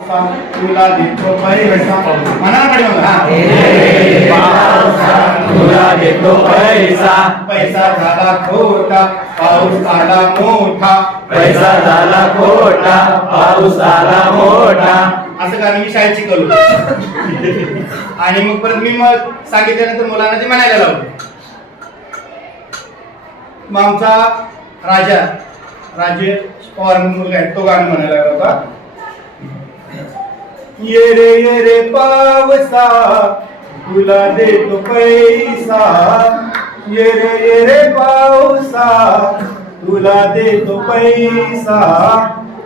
तुला देतो पैसा म्हणा तुला देतो पैसा पैसा झाला खोटा पाऊस आला मोठा पैसा झाला खोटा पाऊस आला मोठा असं कारण मी शाळेत करू आणि मग परत मी मग सांगितल्यानंतर मुलांना ते म्हणायला लावलो मग आमचा राजा राजे पवार मुलगा आहे तो गाणं म्हणायला लागला होता ये रे ये रे पावसा तुला देतो पैसा। ये रे ये रे पावसा तुला देतो पैसा।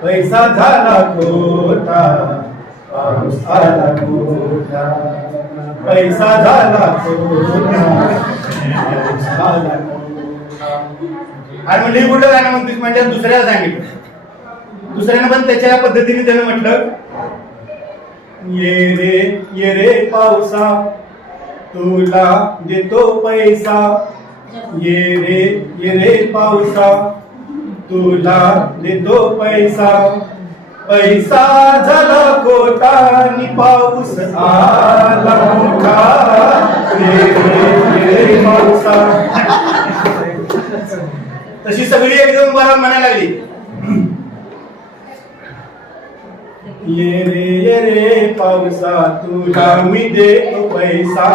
पैसा झाला खोटा पाऊस आला खोटा। पैसा झाला खोटा पाऊस आला आणि म्हणलं हे गाणं म्हणतो म्हणजे दुसऱ्याला सांगितलं. दुसऱ्यानं पण त्याच्या पद्धतीने त्यानं म्हटलं. ये रे ये रे पावसा तुला देतो पैसा. ये रे ये रे पावसा तुला देतो पैसा. पैसा झाला खोटा आणि पाऊस आला मोठा. ये रे ये रे पावसा. तशी सगळी एकदम बरा म्हणायला लागली. ये रे ये रे पावसा तुला मी देतो पैसा.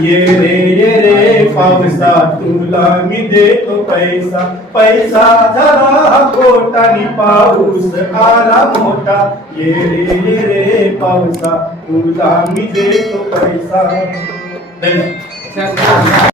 ये रे ये रे पावसा तुला मी देतो पैसा. पैसा झाला खोटा पाऊस आला मोठा. ये रे ये रे पावसा तुला मी देतो पैसा. धन्यवाद.